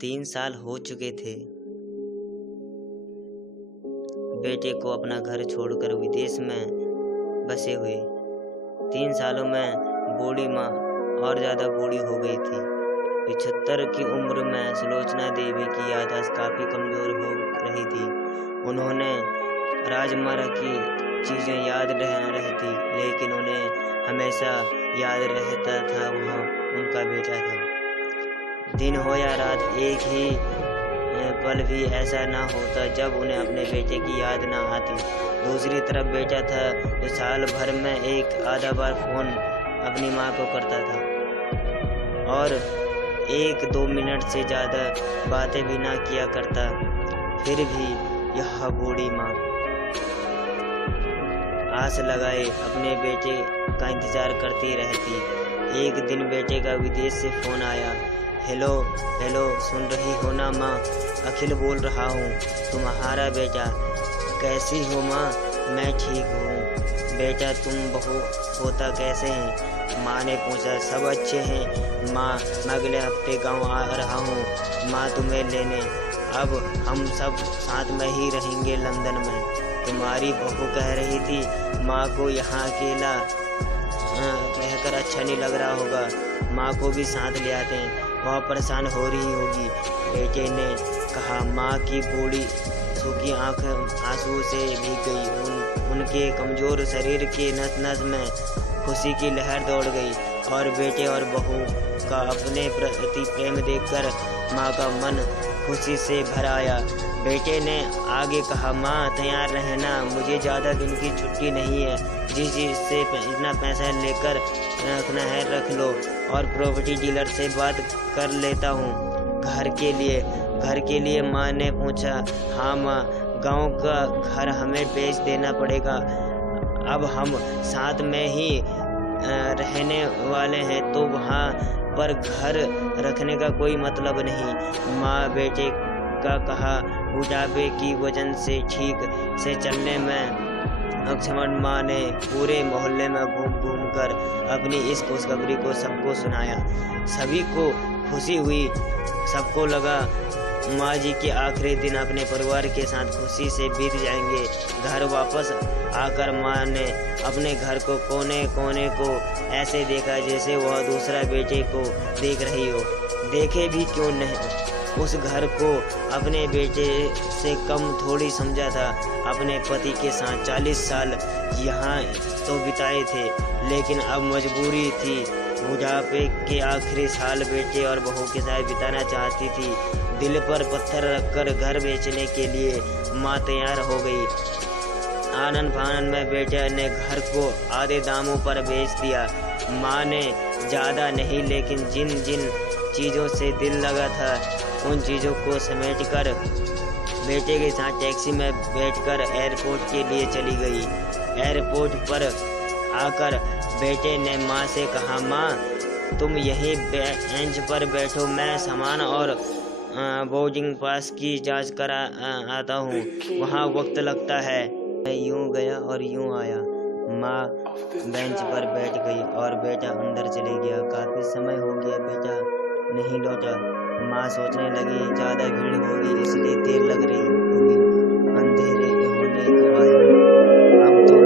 3 साल हो चुके थे बेटे को अपना घर छोड़कर विदेश में बसे हुए। 3 सालों में बूढ़ी माँ और ज़्यादा बूढ़ी हो गई थी। 75 की उम्र में सुलोचना देवी की याददाश्त काफ़ी कमज़ोर हो रही थी। उन्होंने राजमर्रा की चीज़ें याद रहती, लेकिन उन्हें हमेशा याद रहता था वह उनका बेटा था। दिन हो या रात, एक ही पल भी ऐसा ना होता जब उन्हें अपने बेटे की याद ना आती। दूसरी तरफ बेटा था जो साल भर में एक आधा बार फ़ोन अपनी माँ को करता था और 1-2 मिनट से ज़्यादा बातें भी ना किया करता। फिर भी यह बूढ़ी माँ आस लगाए अपने बेटे का इंतज़ार करती रहती। एक दिन बेटे का विदेश से फ़ोन आया। हेलो हेलो, सुन रही हो ना माँ? अखिल बोल रहा हूँ, तुम्हारा बेटा। कैसी हो माँ? मैं ठीक हूँ बेटा, तुम बहू पोता कैसे हैं? माँ ने पूछा। सब अच्छे हैं माँ, मैं अगले हफ्ते गांव आ रहा हूँ माँ तुम्हें लेने। अब हम सब साथ में ही रहेंगे लंदन में। तुम्हारी बहू कह रही थी माँ को यहाँ अकेला रहकर अच्छा नहीं लग रहा होगा, माँ को भी साथ ले आते हैं, वह परेशान हो रही होगी। बेटे ने कहा। माँ की बूढ़ी सूखी आंखें आंसू से भीग गई। उनके कमज़ोर शरीर के नस नस में खुशी की लहर दौड़ गई और बेटे और बहू का अपने प्रति प्रेम देखकर माँ का मन खुशी से भर आया। बेटे ने आगे कहा। माँ तैयार रहना, मुझे ज़्यादा दिन की छुट्टी नहीं है। जिस चीज़ से इतना पैसा लेकर रखना है रख लो, और प्रॉपर्टी डीलर से बात कर लेता हूँ। घर के लिए माँ ने पूछा। हाँ माँ, गांव का घर हमें बेच देना पड़ेगा। अब हम साथ में ही रहने वाले हैं तो वहाँ पर घर रखने का कोई मतलब नहीं। माँ बेटे का कहा। बुढ़ापे की वजह से ठीक से चलने में अक्षम माँ ने पूरे मोहल्ले में घूम कर अपनी इस खुशखबरी को सबको सुनाया। सभी को खुशी हुई। सबको लगा माँ जी के आखिरी दिन अपने परिवार के साथ खुशी से बीत जाएंगे। घर वापस आकर माँ ने अपने घर को कोने कोने को ऐसे देखा जैसे वह दूसरा बेटे को देख रही हो। देखे भी क्यों नहीं, उस घर को अपने बेटे से कम थोड़ी समझा था। अपने पति के साथ 40 साल यहाँ तो बिताए थे, लेकिन अब मजबूरी थी। बुढ़ापे के आखिरी साल बेटे और बहू के साथ बिताना चाहती थी। दिल पर पत्थर रखकर घर बेचने के लिए माँ तैयार हो गई। आनन फानन में बेटे ने घर को आधे दामों पर बेच दिया। माँ ने ज़्यादा नहीं, लेकिन जिन जिन चीज़ों से दिल लगा था उन चीज़ों को समेट कर बेटे के साथ टैक्सी में बैठकर एयरपोर्ट के लिए चली गई। एयरपोर्ट पर आकर बेटे ने माँ से कहा। माँ तुम यहीं बेंच पर बैठो, मैं सामान और बोर्डिंग पास की जांच करा आता हूँ, वहाँ वक्त लगता है। मैं यूँ गया और यूँ आया। माँ बेंच पर बैठ गई और बेटा अंदर चले गया। काफ़ी समय हो गया बेटा नहीं लौटा। माँ सोचने लगी ज़्यादा भीड़ होगी इसलिए देर लग रही होगी, अंधेरे होने को आए, अब तो